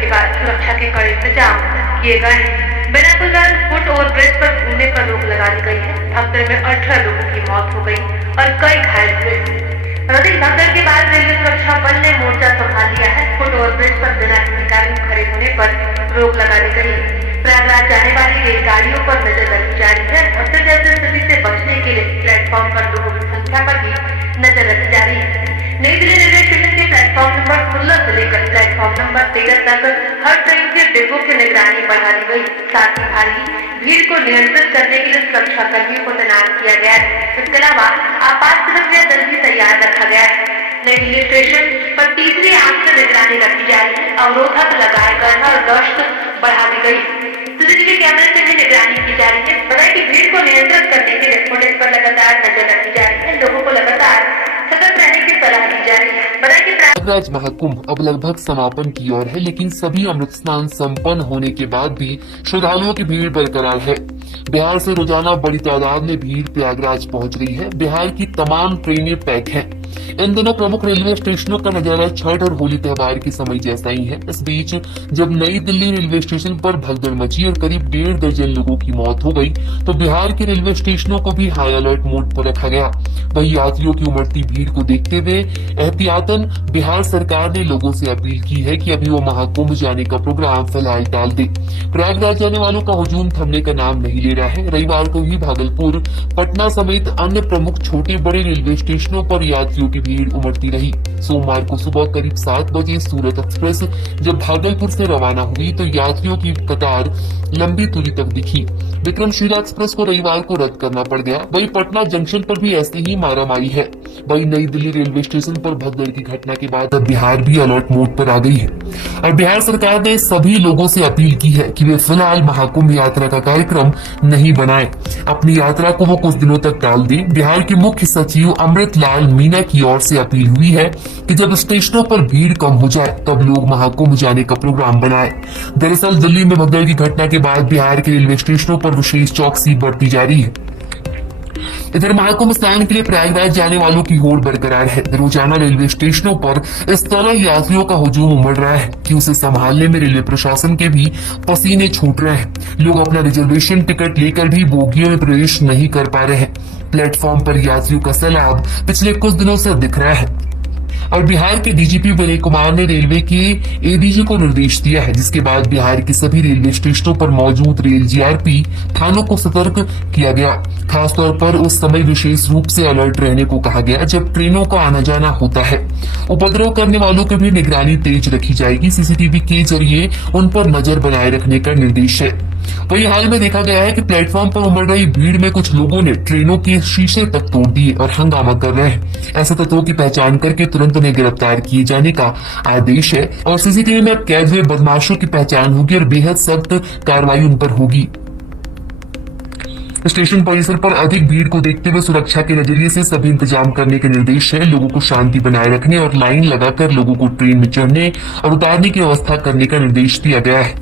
के बाद सुरक्षा के कड़े इंतजाम किए गए हैं। बिना गुलदार फुट ओवर ब्रिज पर घूमने पर रोक लगा दी गई है। भगदड़ में 18 लोगों की मौत हो गई और कई घायल हुए। अधिक भगदड़ के बाद रेलवे सुरक्षा बल ने मोर्चा संभाल लिया है। फुट ओवर ब्रिज पर बिना किसी कारण खड़े होने पर रोक लगा दी गई है। प्रयागराज जाने वाली रेलगाड़ियों पर नजर रखी जा रही है। भगदड़ जैसी स्थिति से बचने के लिए प्लेटफॉर्म पर लोगों की संख्या पर भी नजर रखी जा रही है। नई दिल्ली रेलवे स्टेशन के प्लेटफॉर्म नंबर 16 से लेकर प्लेटफॉर्म नंबर 13 तक हर ट्रेन के डिब्बों की निगरानी बढ़ा दी गई। साथ ही भारी भीड़ को नियंत्रित करने के लिए सुरक्षा कर्मियों को तैनात किया गया है। इसके अलावा आपात सुरक्षा दल भी तैयार रखा गया है। नई दिल्ली स्टेशन पर तीसरी आंख से निगरानी रखी जा रही है। अवरोधक लगाए गए हैं और गश्त बढ़ा दी गई। सीसीटीवी कैमरे से भी निगरानी की जा रही है। बताया कि भीड़ को नियंत्रित करने के लिए पुलिस पर लगातार नजर रखी जा रही है। लोगों को लगातार सतर्क रहने की सलाह दी जा रही है। प्रयागराज महाकुंभ अब लगभग समापन की ओर है, लेकिन सभी अमृत स्नान संपन्न होने के बाद भी श्रद्धालुओं की भीड़ बरकरार है। बिहार से रोजाना बड़ी तादाद में भीड़ प्रयागराज पहुंच रही है। बिहार की तमाम ट्रेनें पैक हैं। इन दिनों प्रमुख रेलवे स्टेशनों का नजारा छठ और होली त्योहार के समय जैसा ही है। इस बीच जब नई दिल्ली रेलवे स्टेशन पर भगदड़ मची और करीब 1.5 दर्जन लोगों की मौत हो गई, तो बिहार के रेलवे स्टेशनों को भी हाई अलर्ट मोड पर रखा गया। वहीं यात्रियों की उमड़ती भीड़ को देखते हुए एहतियातन बिहार सरकार ने लोगों से अपील की है कि अभी वो महाकुंभ जाने का प्रोग्राम फिलहाल टाल दे। प्रयागराज जाने वालों का हुजूम थमने का नाम नहीं ले रहा है। रविवार को ही भागलपुर, पटना समेत अन्य प्रमुख छोटे बड़े रेलवे स्टेशनों पर यात्रियों की भीड़ उमड़ती रही। सोमवार को सुबह करीब 7 बजे सूरत एक्सप्रेस जब भागलपुर से रवाना हुई तो यात्रियों की कतार लंबी दूरी तक दिखी। विक्रमशिला एक्सप्रेस को रविवार को रद्द करना पड़ गया। वहीं पटना जंक्शन पर भी ऐसे ही मारामारी है। वहीं नई दिल्ली रेलवे स्टेशन पर भगदड़ की घटना के बाद अब बिहार भी अलर्ट मोड पर आ गई है और बिहार सरकार ने सभी लोगों से अपील की है कि वे फिलहाल महाकुंभ यात्रा का कार्यक्रम नहीं बनाएं। अपनी यात्रा को वो कुछ दिनों तक टाल दें। बिहार के मुख्य सचिव अमृत लाल मीना की ओर से अपील हुई है कि जब स्टेशनों पर भीड़ कम हो जाए तब लोग महाकुंभ जाने का प्रोग्राम बनाएं। दरअसल दिल्ली में भगदड़ की घटना के बाद बिहार के रेलवे स्टेशनों पर विशेष चौकसी बढ़ती जा रही है। इधर महाकुंभ स्नान के लिए प्रयागराज जाने वालों की होड़ बरकरार है। रोजाना रेलवे स्टेशनों पर इस तरह यात्रियों का हुजूम उमड़ रहा है कि उसे संभालने में रेलवे प्रशासन के भी पसीने छूट रहे हैं। लोग अपना रिजर्वेशन टिकट लेकर भी बोगियों में प्रवेश नहीं कर पा रहे हैं। प्लेटफॉर्म पर यात्रियों का सैलाब पिछले कुछ दिनों से दिख रहा है और बिहार के डीजीपी विनय कुमार ने रेलवे के एडीजी को निर्देश दिया है, जिसके बाद बिहार के सभी रेलवे स्टेशनों पर मौजूद रेल जीआरपी थानों को सतर्क किया गया। खासतौर पर उस समय विशेष रूप से अलर्ट रहने को कहा गया जब ट्रेनों का आना जाना होता है। उपद्रव करने वालों की भी निगरानी तेज रखी जाएगी। सीसीटीवी के जरिए उन पर नजर बनाए रखने का निर्देश है। वहीं हाल में देखा गया है कि प्लेटफॉर्म पर उमड़ रही भीड़ में कुछ लोगों ने ट्रेनों के शीशे तक तोड़ दिए और हंगामा कर रहे हैं। ऐसे तत्वों की पहचान करके तुरंत उन्हें गिरफ्तार किए जाने का आदेश है और सीसीटीवी में कैद हुए बदमाशों की पहचान होगी और बेहद सख्त कार्रवाई उन पर होगी। स्टेशन परिसर पर अधिक भीड़ को देखते हुए सुरक्षा के नजरिए से सभी इंतजाम करने के निर्देश है। लोगों को शांति बनाए रखने और लाइन लगाकर लोगों को ट्रेन में चढ़ने और उतारने की व्यवस्था करने का निर्देश दिया गया है।